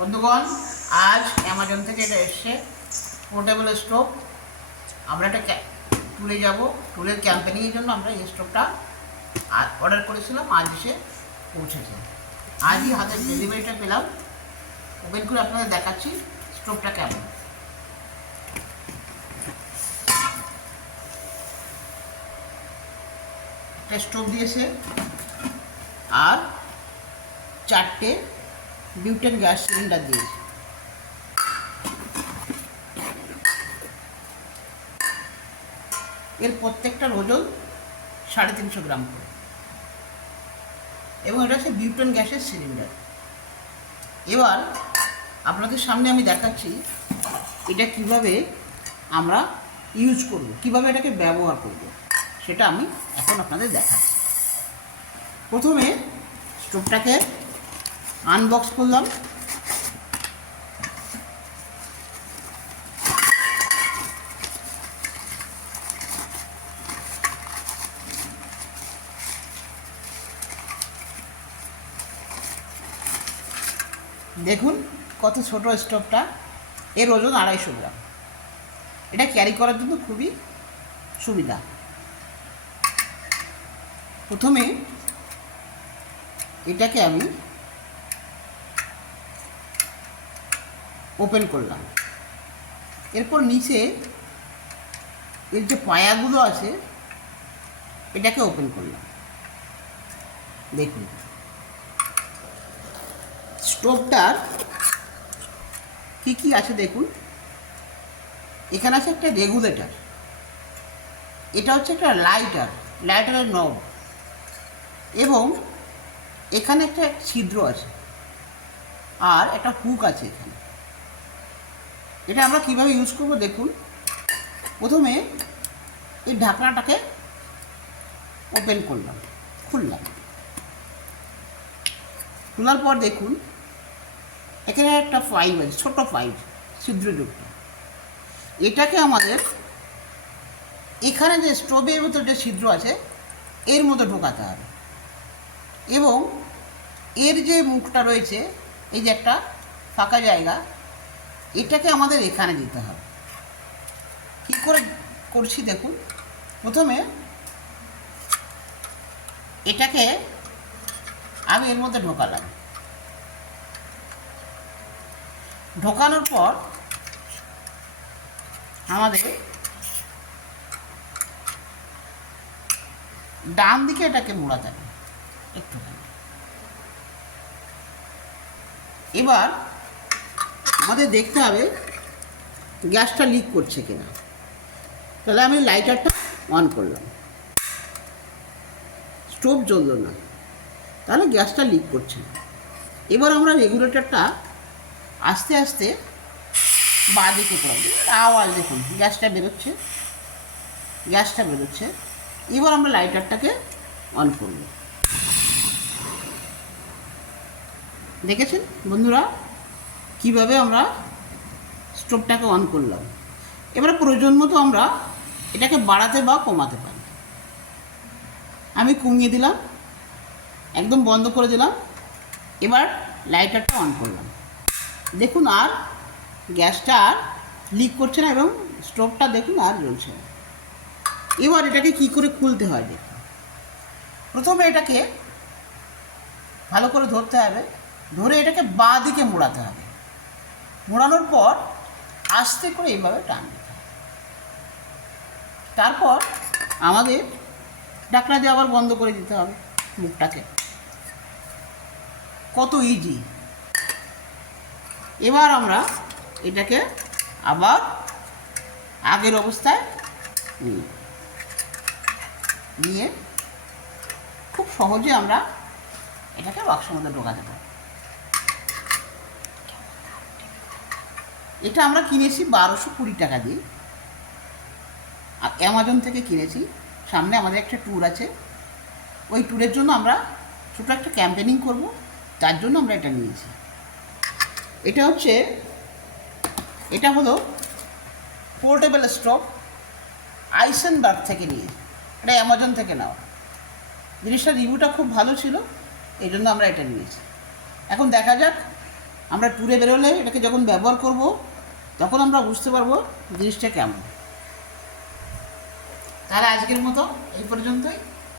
বন্ধুগণ, আজ অ্যামাজন থেকে এটা এসছে পোর্টেবল স্টোভ। আমরা এটা ট্যুরে যাব, ট্যুরের ক্যাম্পেনিংয়ের জন্য আমরা এই স্টোভটা অর্ডার করেছিলাম, আজ এসে পৌঁছেছে। আজই হাতের ডেলিভারিটা পেলাম। ওপেন করে আপনাদের দেখাচ্ছি স্টোভটা কেমন। একটা স্টোভ দিয়েছে আর 4টে বিউটেন গ্যাস সিলিন্ডার দিয়েছে। এর প্রত্যেকটার ওজন 350 গ্রাম করে, এবং এটা হচ্ছে বিউটেন গ্যাসের সিলিন্ডার। এবার আপনাদের সামনে আমি দেখাচ্ছি এটা কিভাবে আমরা ইউজ করব, কিভাবে এটাকে ব্যবহার করব, সেটা আমি এখন আপনাদের দেখাচ্ছি। প্রথমে স্টোভটাকে আনবক্স করলাম। দেখুন কত ছোট স্টোভটা, এর ওজন 250 গ্রাম। এটা ক্যারি করার জন্য খুবই সুবিধা। প্রথমে এটাকে আমি ওপেন করলাম, এরপর নিচে এর যে পায়াগুলো আছে এটাকে ওপেন করলাম। দেখুন স্টোভটার কী আছে দেখুন। এখানে আছে একটা রেগুলেটর, এটা হচ্ছে একটা লাইটারের নব, এবং এখানে একটা ছিদ্র আছে আর একটা হুক আছে এখানে। এটা আমরা কিভাবে ইউজ করব দেখুন। প্রথমে এই ঢাকনাটাকে ওপেন করলাম, খুললাম। খোলার পর দেখুন এখানে একটা পাইপ আছে, ছোট পাইপ ছিদ্রযুক্ত। এটাকে আমাদের এখানে যে স্টোভের ভিতরে যে ছিদ্র আছে এর মধ্যে ঢোকাতে হবে, এবং এর যে মুখটা রয়েছে, এই যে একটা ফাঁকা জায়গা, এটাকে আমাদের এখানে দিতে হবে। কী করে করছি দেখুন। প্রথমে এটাকে আমি এর মধ্যে ঢোকালাম। ঢোকানোর পর আমাদের ডান দিকে এটাকে মোড়াতে হবে একটুখানি। এবার আমাদের দেখতে হবে গ্যাসটা লিক করছে কিনা। তাহলে আমি লাইটারটা অন করলাম, স্টোভ জ্বললো না, তাহলে গ্যাসটা লিক করছে না। এবার আমরা রেগুলেটরটা আস্তে আস্তে বাঁ দিকে করব। আওয়াজ দেখুন, গ্যাসটা বেরোচ্ছে। এবার আমরা লাইটারটাকে অন করব। দেখেছেন বন্ধুরা কিভাবে আমরা স্টোভটাকে অন করলাম। এবার প্রয়োজন মতো আমরা এটাকে বাড়াতে বা কমাতে পারি। আমি কমিয়ে দিলাম, একদম বন্ধ করে দিলাম। এবার লাইটারটা অন করলাম। দেখুন আর গ্যাসটা আর লিক করছে না, এবং স্টোভটা দেখুন আর জ্বলছে না। এবার এটাকে কি করে খুলতে হয় দেখুন। প্রথমে এটাকে ভালো করে ধরতে হবে, ধরে এটাকে বাঁ দিকে মোড়াতে হবে। মোড়ানোর পর আস্তে করে এইভাবে টান দিতে হবে। তারপর আমাদের ঢাকনা দিয়ে আবার বন্ধ করে দিতে হবে মুখটাকে। কত ইজি। এবার আমরা এটাকে আবার আগের অবস্থায় নিয়ে খুব সহজে আমরা এটাকে বাক্সের মধ্যে ঢোকাতে পারি। এটা আমরা কিনেছি 1220 টাকা দিয়ে, আর অ্যামাজন থেকে কিনেছি। সামনে আমাদের একটা ট্যুর আছে, ওই ট্যুরের জন্য আমরা ছোটো একটা ক্যাম্পেনিং করব, তার জন্য আমরা এটা নিয়েছি। এটা হলো পোর্টেবল স্টোভ, আইসেনবার্গ থেকে নিয়েছি। এটা অ্যামাজন থেকে নেওয়া। জিনিসটার রিভিউটা খুব ভালো ছিল, এই জন্য আমরা এটা নিয়েছি। এখন দেখা যাক আমরা ট্যুরে বেরোলে এটাকে যখন ব্যবহার করব তখন আমরা বুঝতে পারবো জিনিসটা কেমন। তাহলে আজকের মতো এই পর্যন্তই।